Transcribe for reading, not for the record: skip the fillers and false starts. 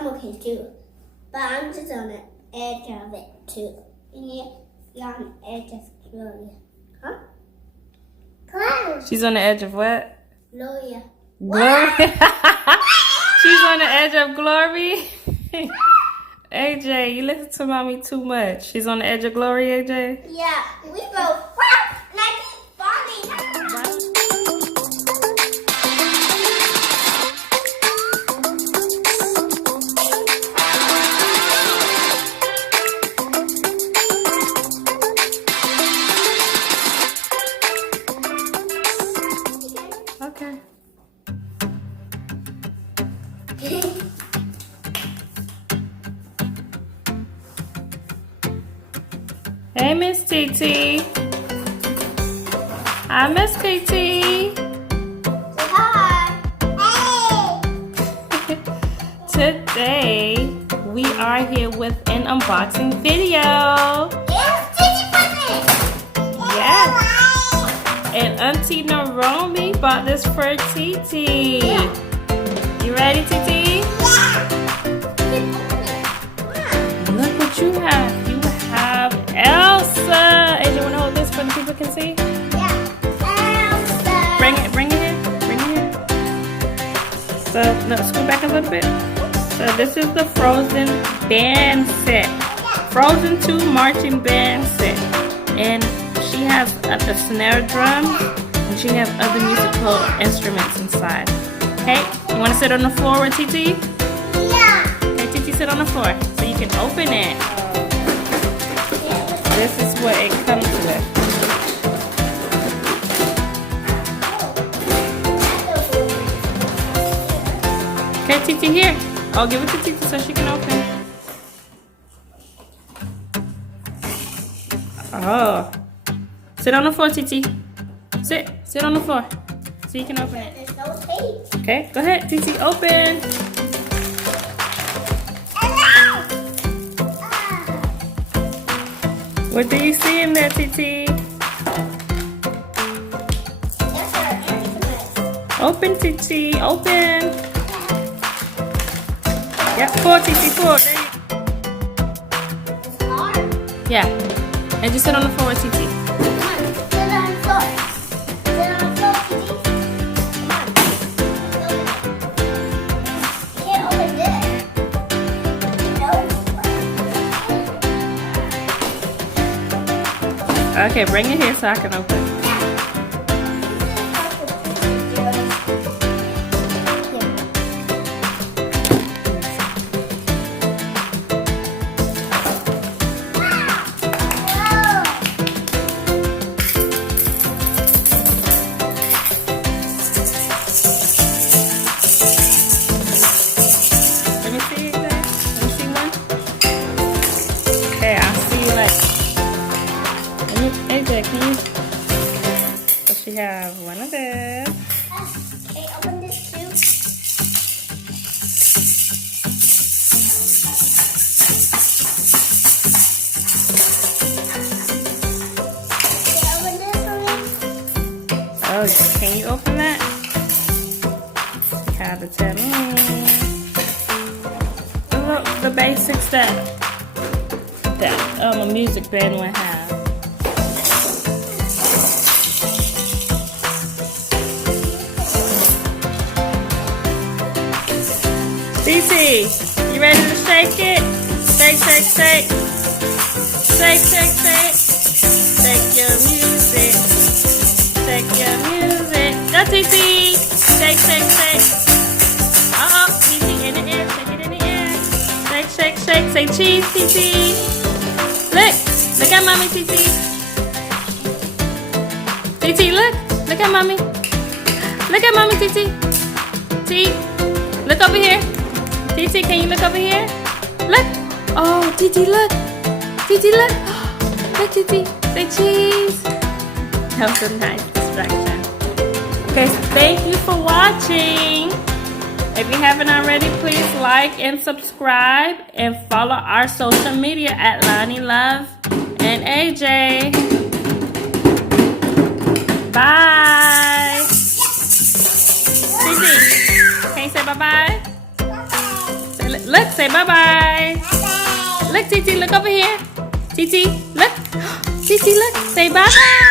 I'm okay too. But I'm just on the edge of it too. And you're on the edge of Gloria. Huh? Close. She's on the edge of what? Gloria. Glory. She's on the edge of glory. AJ, you listen to mommy too much. She's on the edge of glory, AJ? Yeah, we both. And I keep falling. Okay. Hey, Miss Titi. Hi, Miss Titi. Say hi. Hey. Today, we are here with an unboxing video. It's Titi present. Yes. And Auntie Naromi bought this for Titi. Yeah. You ready, Titi? Yeah. Look what you have. You have Elsa. AJ, wanna hold this so the people can see? Yeah. Elsa. Bring it here. Bring it here. So, no, scoot back a little bit. So this is the Frozen band set. Frozen 2 marching band set. And she has the snare drum. And she has other musical instruments inside. Okay, you wanna sit on the floor with Titi? Yeah. Okay, Titi, sit on the floor so you can open it. This is what it comes with. Okay, Titi, here. I'll give it to Titi so she can open. Oh. Sit on the floor, Titi. Sit on the floor so you can open it. There's no tape. Okay, go ahead, Titi, open. What do you see in there, Titi? That's our instrument. Open, Titi, open. Yep, pour, Titi, pour. There you... It's hard. Yeah, and just sit on the floor with Titi. Come on, sit on the floor. Sit on the floor, Titi. Come on. You can't open this. No. Okay, bring it here so I can open. Let me see that. Let me see one. Okay, I see like. AJ, can you? So she have one of this. Okay, open this too. Okay, open this one. Oh, can you open that? She have the tambourine. Look, the basics that a music band would have. Titi, you ready to shake it? Shake, shake, shake. Shake, shake, shake. Shake your music. Shake your music. Go, Titi. Shake, shake, shake. Uh-oh, Titi, in the air. Shake it in the air. Shake, shake, shake. Say cheese, Titi. Look at mommy, Titi. Titi, look. Look at mommy. Look at mommy, Titi. T, look over here. Titi, can you look over here? Look. Oh, Titi, look. Titi, look. Look, Titi. Say cheese. That was a nice distraction. Okay, so thank you for watching. If you haven't already, please like and subscribe and follow our social media at Lani Love and AJ. Bye. Titi, can you say bye-bye? Look, say bye-bye. Bye-bye. Look, Titi, look over here. Titi, look. Titi, look. Say bye-bye.